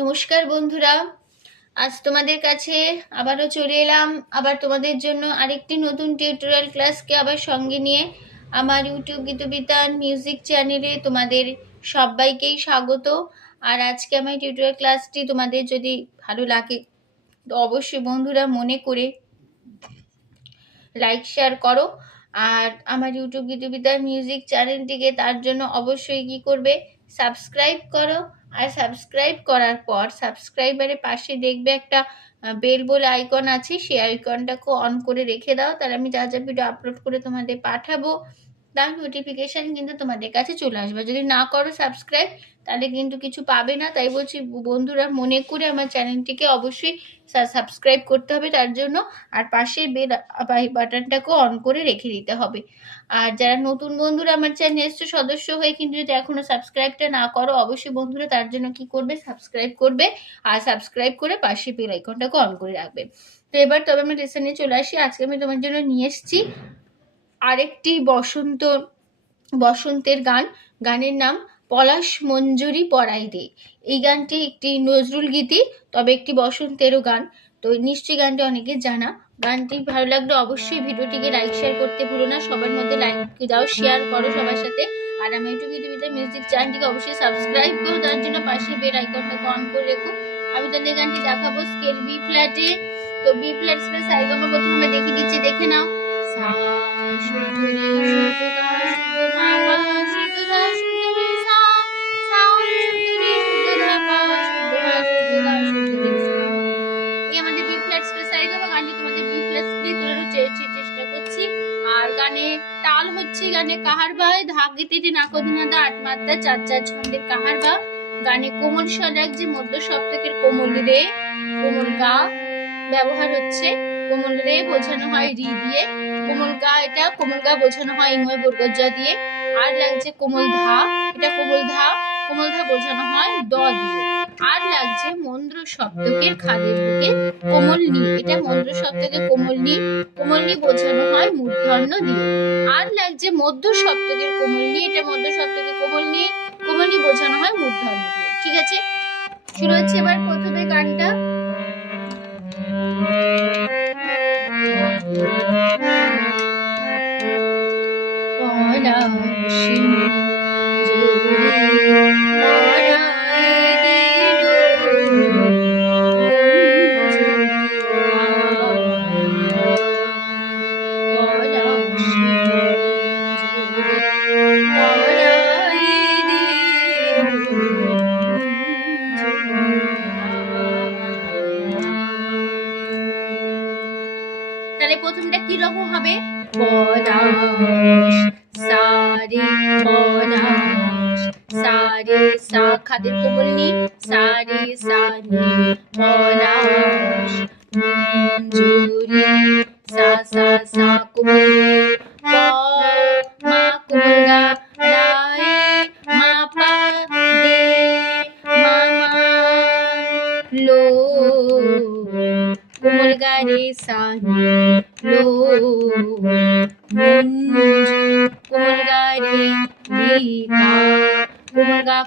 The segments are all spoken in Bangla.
নমস্কার বন্ধুরা, আজ তোমাদের কাছে আবারও চলে এলাম। আবার তোমাদের জন্য আরেকটি নতুন টিউটোরিয়াল ক্লাসকে আবার সঙ্গে নিয়ে আমার ইউটিউব গীতবিতান মিউজিক চ্যানেলে তোমাদের সবাইকেই স্বাগত। আর আজকে আমার টিউটোরিয়াল ক্লাসটি তোমাদের যদি ভালো লাগে তো অবশ্যই বন্ধুরা মনে করে লাইক শেয়ার করো। আর আমার ইউটিউব গীতবিতান মিউজিক চ্যানেলটিকে তার জন্য অবশ্যই কি করবে, সাবস্ক্রাইব করো। আর সাবস্ক্রাইব করার পর সাবস্ক্রাইবারের পাশে দেখবে একটা বেল বলে আইকন আছে, সেই আইকনটাকে অন করে রেখে দাও। তাহলে আমি যা যা ভিডিও আপলোড করে তোমাদের পাঠাবো তার নোটিফিকেশান কিন্তু তোমাদের কাছে চলে আসবে। যদি না করো সাবস্ক্রাইব তাহলে কিন্তু কিছু পাবে না। তাই বলছি বন্ধুরা মনে করে আমার চ্যানেলটিকে অবশ্যই সাবস্ক্রাইব করতে হবে তার জন্য। আর পাশের বেল বাটনটাকেও অন করে রেখে দিতে হবে। আর যারা নতুন বন্ধুরা আমার চ্যানেল এসছো সদস্য হয়ে কিন্তু যদি এখনো সাবস্ক্রাইবটা না করো, অবশ্যই বন্ধুরা তার জন্য কি করবে, সাবস্ক্রাইব করবে। আর সাবস্ক্রাইব করে পাশে বেল আইকনটাকে অন করে রাখবে। তো এবার তবে আমি লেসনে চলে আসি। আজকে আমি তোমার জন্য নিয়ে এসেছি আরেকটি বসন্তের গান। গানের নাম পলাশ মঞ্জুরি পরাই দে। এই গানটি একটি নজরুল গীতি, তবে একটি বসন্তেরও গান। তো নিশ্চয়ই গানটি অনেকে জানা। গানটি ভালো লাগলে অবশ্যই ভিডিওটিকে লাইক শেয়ার করতে ভুলো না। সবার মধ্যে লাইক দাও, শেয়ার করো সবার সাথে। আর আমার ইউটিউব গীতবিতান মিউজিক চ্যানেলটিকে অবশ্যই সাবস্ক্রাইব করো, তার জন্য পাশে বেল আইকনটাকে অন করে রেখো। আমি তাহলে গানটি দেখাবো স্কেল বি ফ্ল্যাটে। তো বি ফ্ল্যাট স্কেল সাইগমা প্রথমে আমরা দেখে দিচ্ছি, দেখে নাও। সা শুদ্ধ রে শুদ্ধ গা শুদ্ধ মা পা শুদ্ধ ধা শুদ্ধ রে সা সা শুদ্ধ রে শুদ্ধ ধা পা শুদ্ধ মা শুদ্ধ গা শুদ্ধ রে সা। এই আমাদের বি ফ্ল্যাট স্কেল সাইগমা। গানটি তোমাদের বি ফ্ল্যাট স্কেলে তোলার চেষ্টা করছি। আর গানের তাল হচ্ছে গানে কাহারবা, ধাগিতে নাকদিনাদা ৮ মাত্রা ৪/৪ ছন্দের কাহারবা। গানে কোমল স্বর যে মধ্য সপ্তকের কোমল রে, কোমল গা ব্যবহার হচ্ছে। কোমল রে বোঝানো হয় রি দিয়ে, কোমল গা এটা কোমল গা বোঝানো হয় ইংয় বর্গজা দিয়ে। আর লাগছে কোমল ধা, এটা কোমল ধা বোঝানো হয় দ দিয়ে। আর লাগছে মন্দ্র সপ্তকের খাদের দিকে কোমল নি, এটা মন্দ্র সপ্তকের কোমল নি বোঝানো হয় মূর্ধন্য দিয়ে। আর লাগছে মধ্য সপ্তকের কোমল নি, এটা মধ্য সপ্তকের কোমল নি বোঝানো হয় মূর্ধন্য দিয়ে। ঠিক আছে, শুরু হচ্ছে এবার প্রথমে গানটা। তাহলে প্রথমটা কি রকম হবে, পলাশ সা রে পলাশ সা রে সা, খাদের কোমল নি সা রে সা নি, পলাশ মঞ্জুরি সা সা সা কোমল রে প মা কোমল গা রাই মা পা দে মা মা লো কোমল গা রে সা নি লো মঞ্জু কোমল গা রে রি গা কোমল গা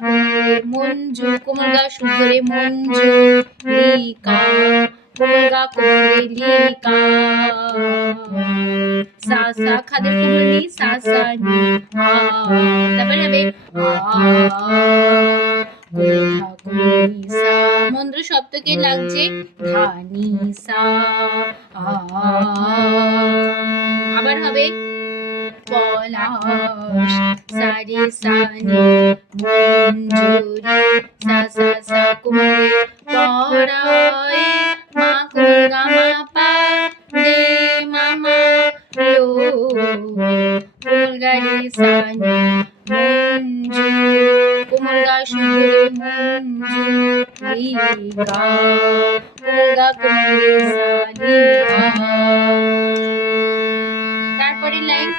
মঞ্জু কোমল গা শুদ্ধ রে মঞ্জু রি গা কোমল গা কোমল রে লি গা সা সা খাদের কোমল নি সা সা নি আ, তারপরে হবে সা মন্দ্র সপ্তকে লাগছে ধা নি সা আ, আবার হবে পলাশ সা রে সা নি মঞ্জুরি সা সা সা কোমল রে পরায় মা কোমল গা মা পা দে মা মা লো কোমল গা রে সা নি মঞ্জু কোমল গা শুদ্ধ রে মঞ্জু রি গা কোমল গা কোমল রে সা নি গা। তারপরে লাইন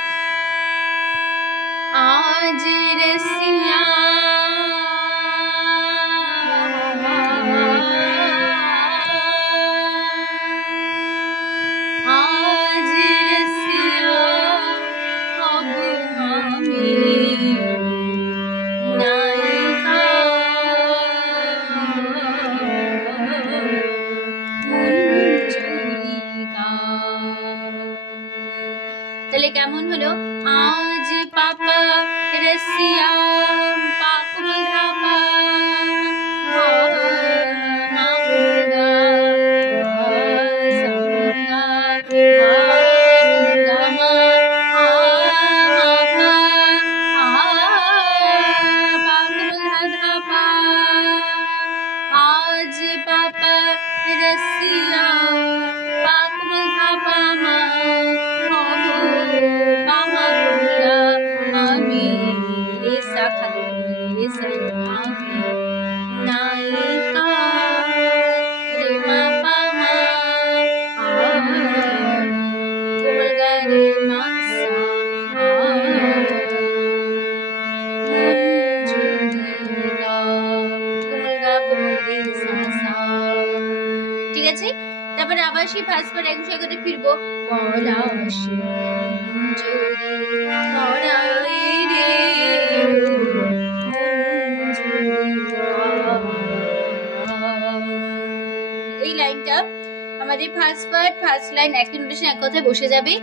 আজ রসিয়া আজ রসিয়া হব আমি নায়িকা দিয়া পা কোমল ধা পা মা অব পা মা কোমলা আমি রে সা খালি রে সা আমি নায়িকা রে মা পা মা কোমল গা রে মা সা ঠিক আছে। তারপরে আবার সেই ফার্স্ট পার্ট একই সাথে ফিরবো। পলাশ মঞ্জুরি পরাই রে এই লাইনটা আমাদের ফার্স্ট পার্ট ফার্স্ট লাইন একই নোটেশন এক কথায় বসে যাবে।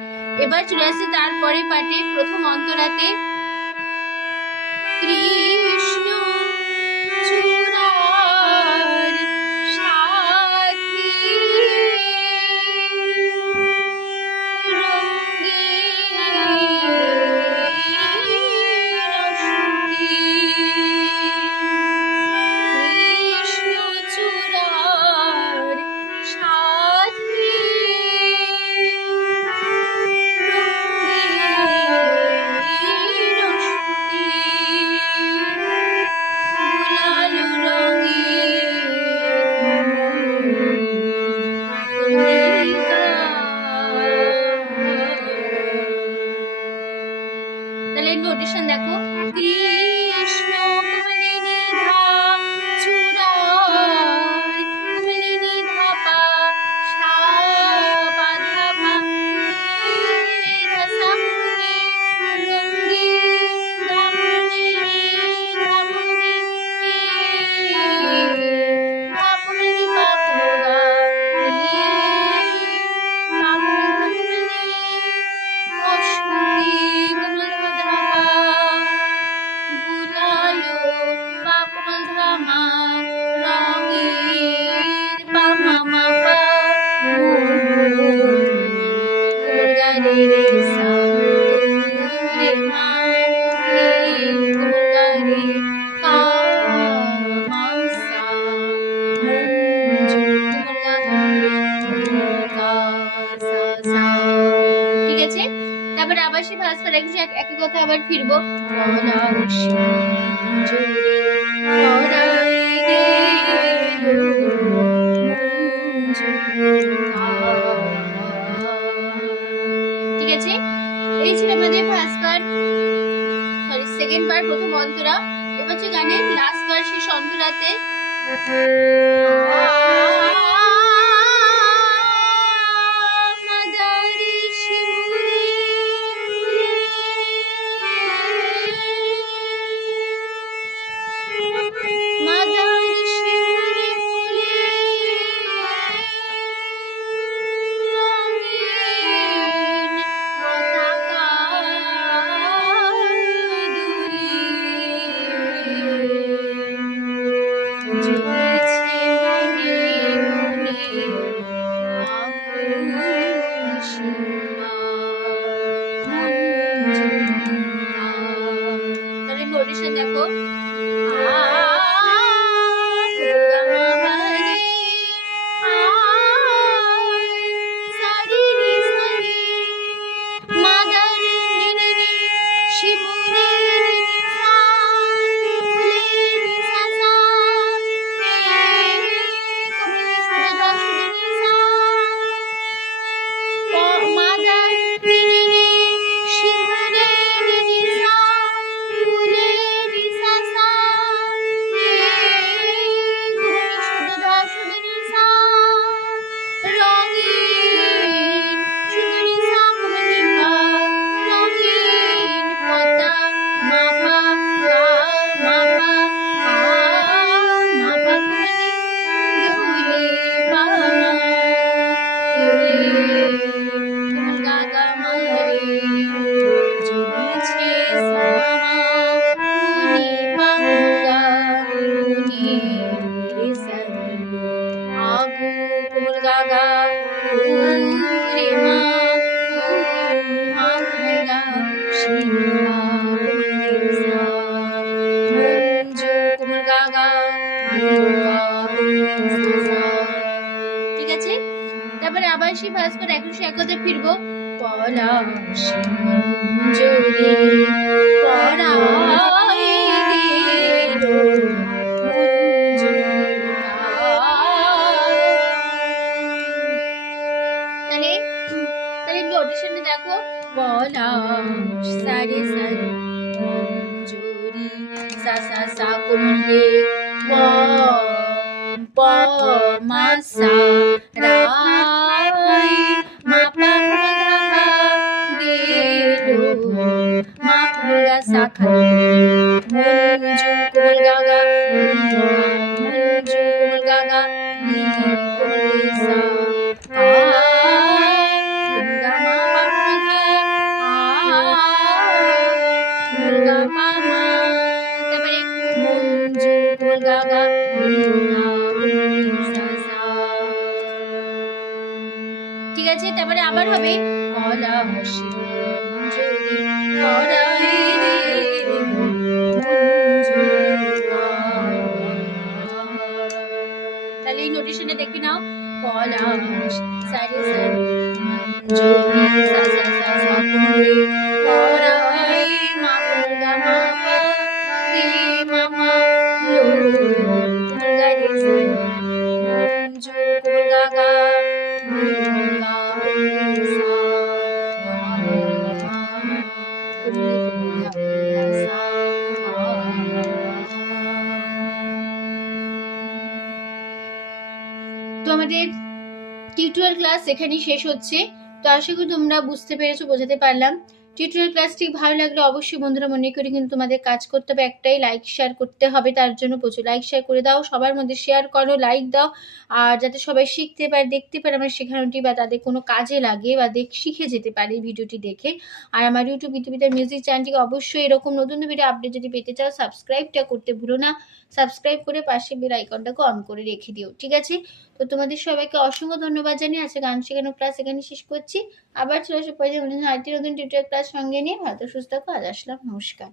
এবার চলে আসছে তারপরে পার্টে প্রথম অন্তরাতে কৃষ্ণ চূড়ার সাথী কৃষ্ণ চূড়ার সাথী তাহলে নোটেশন দেখো, কৃষ্ণ কমলিনী ধা চূড়ার কমলিনী ধা পা সা পা ধা পা রে ধা সা রে রঙ্গি ধা কমলিনী ধা কমলিনী ধা কমলিনী পা কোমল গা রে পা কোমল ধা কমলিনী অষ্টমী কোমল ধা পা বুলালো পা কোমল ধা মা রঙের পা মা মা পা কোমল গা রে রে সা রে মা রে কোমল গা রে কা মা সা মঞ্জু কোমল গা রে কা সা সা। ঠিক আছে। তারপরে আবার সেই ফার্স্ট পার্ট একই কথা আবার ফিরবো। পলাশ মঞ্জুরি পরাই রে ঠিক আছে। এই ছিল আমাদের first part sorry second part প্রথম অন্তরা। এবার হচ্ছে গানের লাস্ট পার্ট শেষ অন্তরাতে মাদারি শিমুরে মাদারি শিমুরে ফুলে রঙিন পতাকা দুলিয়ে জ্বলছে মনে মনে আগুন শিখা মঞ্জুরিকা। তাহলে নোটেশন দেখো, ঠিক আছে। আবার সেই ফার্স্ট করে 101 কথায় ফিরবো। পলাশ মঞ্জরি পরাই দিল তাহলে তাহলে নোটেশনে দেখো পলাশ সারে সারে মঞ্জরি সা সা সা কোমল রে প প মা সা রাই মা পা ধা গেলো মা পুরা সা খালো মঞ্জু কোমল গাগা মঞ্জু কোমল গাগা নি কোমল রে সা ঠিক আছে, তারপরে আবার হবে পলাশ মঞ্জরি পরাই দিল তাহলে এই নোটেশনে দেখে নাও পলাশ সারে সারে মঞ্জরি সা সা সা সা কোমল পরাই মা গা মা পা রে মা মা লো গা রে সা মঞ্জু কোমল গা গা গা রে সা তো আমাদের টিউটোরিয়াল ক্লাস এখানেই শেষ হচ্ছে। তো আশা করি তোমরা বুঝতে পেরেছো, বোঝাতে পারলাম। টিউটোরিয়াল ক্লাসটি ভালো লাগলে অবশ্যই বন্ধুরা মনে করে কিন্তু তোমাদের কাজ করতে হবে একটাই, লাইক শেয়ার করতে হবে। তার জন্য প্রচুর লাইক শেয়ার করে দাও, সবার মধ্যে শেয়ার করো, লাইক দাও, আর যাতে সবাই শিখতে পারে, দেখতে পারে আমার শেখানোটি, বা তাদের কোনো কাজে লাগে বা শিখে যেতে পারে ভিডিওটি দেখে। আর আমার ইউটিউব বিদ্যুবিদ্যা মিউজিক চ্যানেলটিকে অবশ্যই এরকম নতুন ভিডিও আপডেট যদি পেতে চাও সাবস্ক্রাইবটা করতে ভুলো না। সাবস্ক্রাইব করে পাশে বেল আইকনটাকে অন করে রেখে দিও, ঠিক আছে? তো তোমাদের সবাইকে অসংখ্য ধন্যবাদ জানিয়ে আজকে গান শেখানো ক্লাস এখানে শেষ করছি। আবার চলে আসো পরে আরেকটি নতুন টিউটোরিয়াল ক্লাস সঙ্গে নিয়ে। ভালো সুস্থ থাকো, আজ আসলাম, নমস্কার।